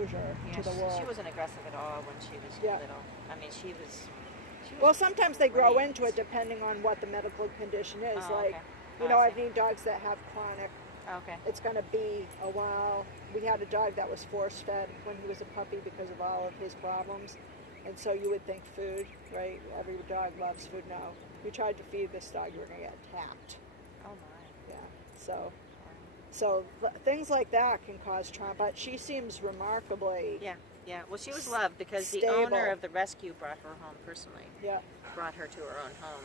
Yeah, to the world. she wasn't aggressive at all when she was Yeah. little. I mean, she was Well, sometimes they grow great. into it depending on what the medical condition is. Oh, Like, okay. you Oh, know, I I've see. seen dogs that have chronic. Okay. It's going to be a while. We had a dog that was force fed when he was a puppy because of all of his problems. And so you would think food, right? Every dog loves food. No. You tried to feed this dog, you were going to get attacked. Oh my. Yeah. So things like that can cause trauma. But she seems remarkably Yeah, yeah. Well, she was loved because the stable. owner of the rescue brought her home personally. Yeah. Brought her to her own home.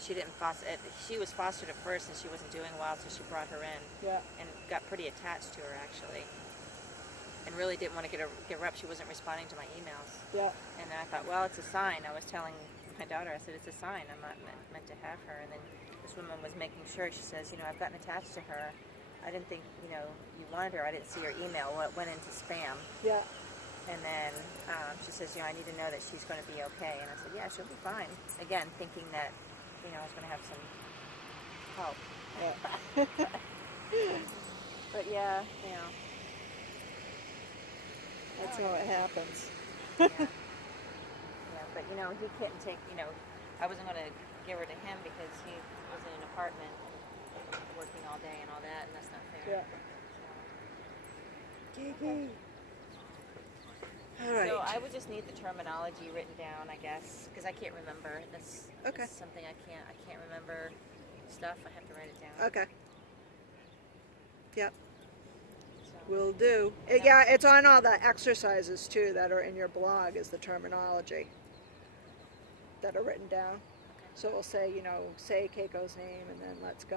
She didn't foster. She was fostered at first, and she wasn't doing well, so she brought her in. Yeah. And got pretty attached to her actually. And really didn't want to get her up. She wasn't responding to my emails. Yeah. And then I thought, well, it's a sign. I was telling my daughter, I said, it's a sign. I'm not meant to have her. And then this woman was making sure. She says, I've gotten attached to her. I didn't think, you wanted her. I didn't see her email. Well, it went into spam. Yeah. And then she says, I need to know that she's going to be okay. And I said, yeah, she'll be fine. Again, thinking that, I was going to have some help. Yeah. But yeah, That's how it happens. yeah. Yeah, but he couldn't take, I wasn't going to give her to him because he was in an apartment working all day and all that, and that's not fair. Yeah. Gigi. All right. So I would just need the terminology written down, I guess, because I can't remember. That's something I can't remember stuff. I have to write it down. Okay. Yep. So, Will do. Yeah, it's on all the exercises too that are in your blog is the terminology that are written down. okay. So we'll say, say Caico's name and then let's go.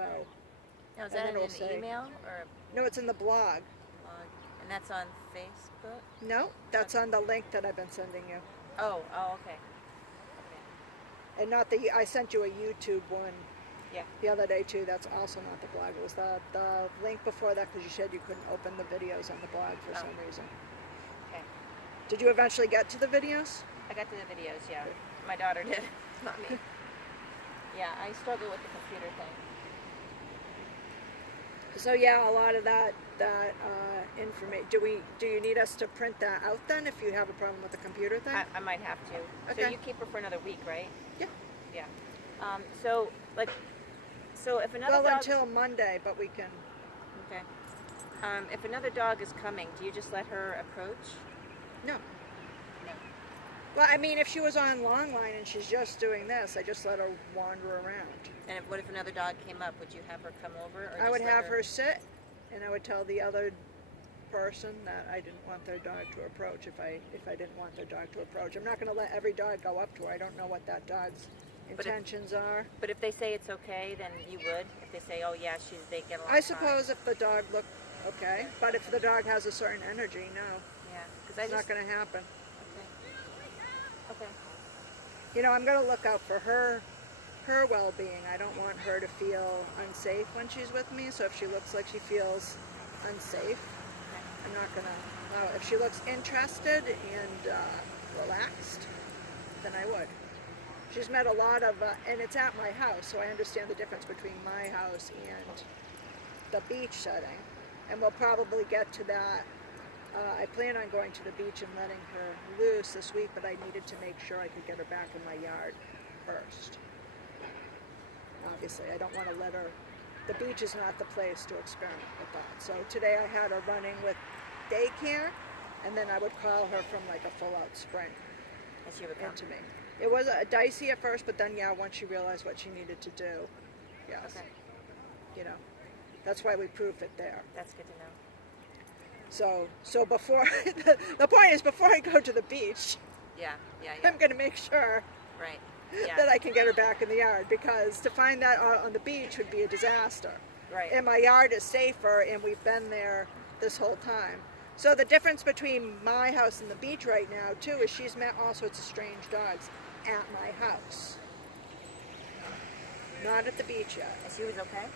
Now, is And that then in it'll an say- email or No, it's in the blog. a blog? And that's on Facebook? No, that's on the link that I've been sending you. Oh, okay. And not I sent you a YouTube one Yeah. the other day too. That's also not the blog. It was the link before that because you said you couldn't open the videos on the blog for some reason. Okay. Did you eventually get to the videos? I got to the videos, yeah. My daughter did, not me. Yeah, I struggle with the computer thing. So yeah, a lot of that information. Do you need us to print that out then if you have a problem with the computer thing? I might have to. Okay. So you keep her for another week, right? Yeah. Yeah. So if another Well, dog... until Monday, but we can. Okay. If another dog is coming, do you just let her approach? No. No. Well, I mean, if she was on long line and she's just doing this, I just let her wander around. And what if another dog came up? Would you have her come over? Or I would just let have her sit, and I would tell the other person that I didn't want their dog to approach if I didn't want their dog to approach. I'm not going to let every dog go up to her. I don't know what that dog's intentions are. But if they say it's okay, then you would? If they say, oh yeah, they get along I fine. suppose if the dog looked okay, but if the dog has a certain energy, no. Yeah. Because It's not going to happen. Okay. I'm going to look out for her well-being. I don't want her to feel unsafe when she's with me. So if she looks like she feels unsafe, I'm not going to allow it. If she looks interested and relaxed, then I would. She's met a lot of, and it's at my house, so I understand the difference between my house and the beach setting. And we'll probably get to that. I plan on going to the beach and letting her loose this week, but I needed to make sure I could get her back in my yard first. Obviously, I don't want to let her, the beach is not the place to experiment with that. So today I had her running with daycare, and then I would call her from like a full-out sprint And she would come. into me. It was dicey at first, but then once she realized what she needed to do, yes. Okay. That's why we proof it there. That's good to know. So before, the point is before I go to the beach, Yeah. I'm going to make sure Right. that I can get her back in the yard, because to find that out on the beach would be a disaster. Right. And my yard is safer, and we've been there this whole time. So the difference between my house and the beach right now, too, is she's met all sorts of strange dogs at my house. Not at the beach yet. And she was okay?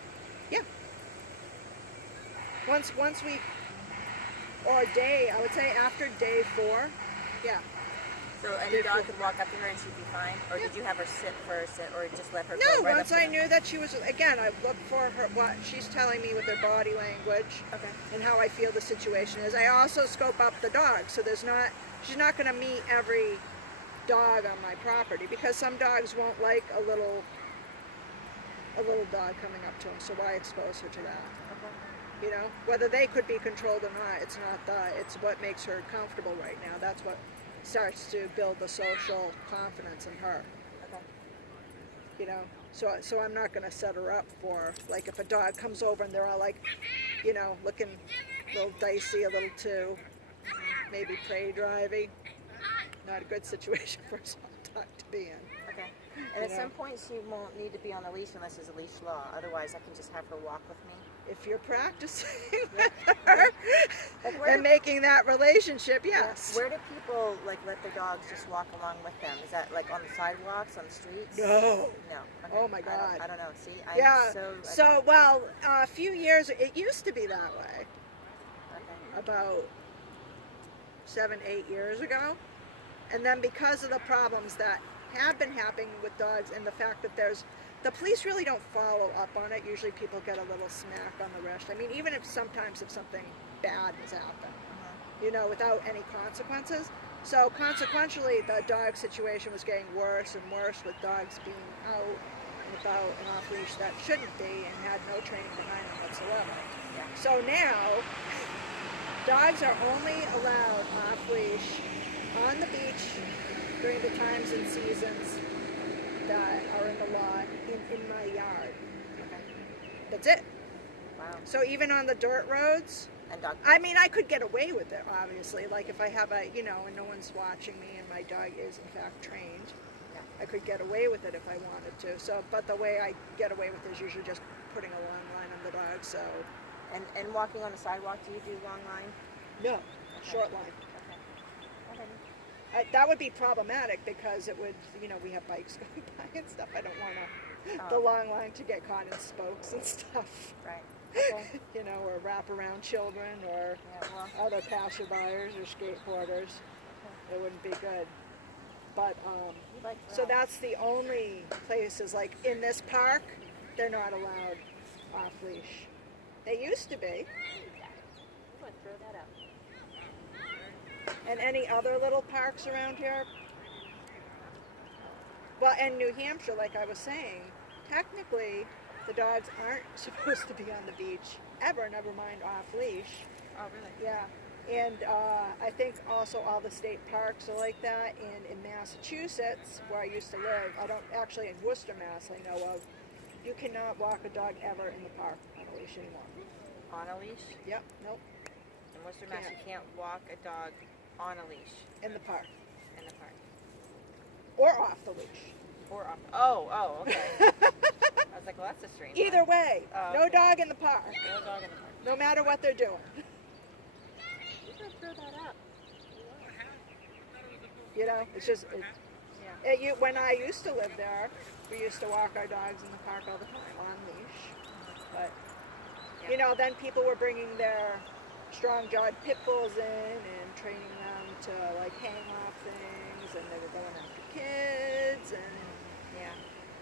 Yeah. Once we, or a day, I would say after day 4, yeah. So any dog could walk up to her and she'd be fine? Or did you have her sit first, or just let her No, go right once up to I them? knew that she was, again, I looked for her, what she's telling me with her body language Okay. and how I feel the situation is. I also scope up the dog, so she's not going to meet every dog on my property, because some dogs won't like a little dog coming up to them, so why expose her to that? Okay. You know, whether they could be controlled or not, it's what makes her comfortable right now. That's what starts to build the social confidence in her. Okay. You know, so I'm not going to set her up for, like, if a dog comes over and they're all like, you know, looking a little dicey, a little too, maybe prey driving. Not a good situation for a small dog to be in. Okay. And at some point she won't need to be on a leash unless there's a leash law. Otherwise I can just have her walk with me. If you're practicing with her and making that relationship, yes. Where do people like let their dogs just walk along with them? Is that like on the sidewalks, on the streets? No. No. Okay. Oh my God. I don't know. See, Well, a few years, it used to be that way. Okay. About 7, 8 years ago. And then because of the problems that have been happening with dogs and the fact that the police really don't follow up on it. Usually people get a little smack on the wrist. I mean, even if something bad has happened, you know, without any consequences. So consequentially, the dog situation was getting worse and worse, with dogs being out and about and off leash that shouldn't be and had no training behind them whatsoever. Yeah. So now, dogs are only allowed off leash on the beach during the times and seasons that are in the law in my yard. Okay. That's it. Wow. So even on the dirt roads, And dog. I mean, I could get away with it, obviously. Like if I have and no one's watching me and my dog is in fact trained, Yeah. I could get away with it if I wanted to. So, but the way I get away with it is usually just putting a long line on the dog. So, And walking on the sidewalk, do you do long line? no, short line. Okay. That would be problematic because it would, we have bikes going by and stuff. I don't want the long line to get caught in spokes and stuff. Right. Okay. Or wrap around children or other passerbyers or skateboarders. It wouldn't be good. But, so that's the only places, like in this park, they're not allowed off leash. They used to be. I'm going to throw that up. And any other little parks around here? Well, and New Hampshire, like I was saying, technically the dogs aren't supposed to be on the beach ever, never mind off leash. Oh, really? Yeah. And I think also all the state parks are like that. And in Massachusetts, where I used to live, in Worcester, Mass, I know of, you cannot walk a dog ever in the park on a leash anymore. On a leash? Yep, nope, In Worcester, Mass, you can't walk a dog on a leash in the park. in the park. Or off the leash. Or off. Oh, okay. I was like, well, that's a strange Either one. way, no Okay. dog in the park, No dog in the park. no matter what they're doing. You can throw that up. It's just, Yeah. when I used to live there, we used to walk our dogs in the park all the time on leash. But, then people were bringing their strong-jawed pit bulls in and training them to, like, hang off things, and they were going after kids, and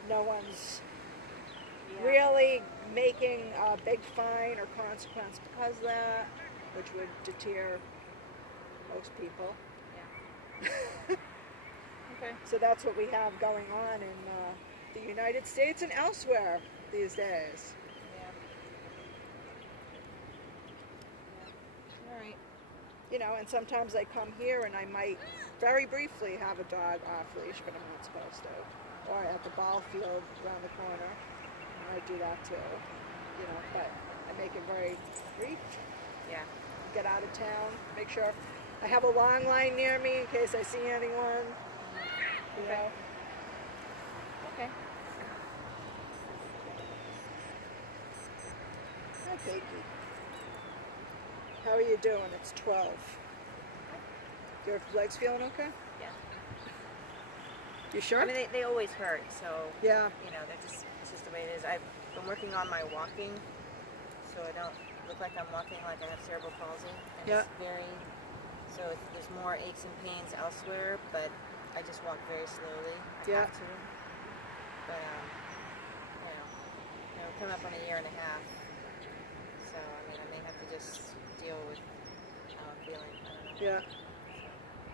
no one's really making a big fine or consequence because of that, which would deter most people. Yeah. Okay. So that's what we have going on in the United States and elsewhere these days. Yeah. All right. And sometimes I come here and I might very briefly have a dog off leash, but I'm not supposed to. Or at the ball field around the corner, I might do that too. But I make it very brief. Yeah. Get out of town, make sure I have a long line near me in case I see anyone. Okay. Okay. Hi, Bakey. How are you doing? It's 12. Your legs feeling okay? Yeah. You sure? I mean, they always hurt, so Yeah. it's just the way it is. I've been working on my walking, so I don't look like I'm walking like I have cerebral palsy. And Yeah. it's very So there's more aches and pains elsewhere, but I just walk very slowly. I Yeah. have to. But come up on a year and a half. So I mean, I may have to just deal with how I'm feeling. I don't know. Yeah.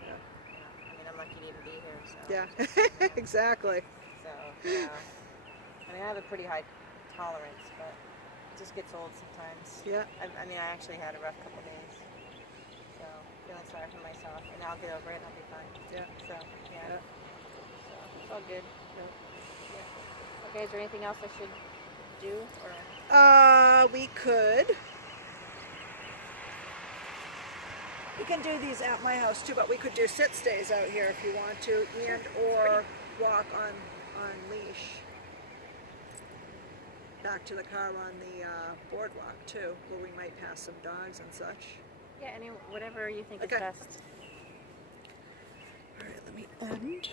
Yeah. I mean, I'm lucky to even be here. So. Yeah. Yeah. Exactly. So I mean, I have a pretty high tolerance, but it just gets old sometimes. Yeah. I mean, I actually had a rough couple days. So feeling sorry for myself, and I'll get over it. And I'll be fine. Yeah. So yeah. Yeah. So it's all good. Yeah. Okay. Is there anything else I should do or? We could. We can do these at my house too, but we could do sit stays out here if you want to, and or walk on leash back to the car on the boardwalk too, where we might pass some dogs and such. Yeah. Whatever you think Okay. is best. All right, let me end.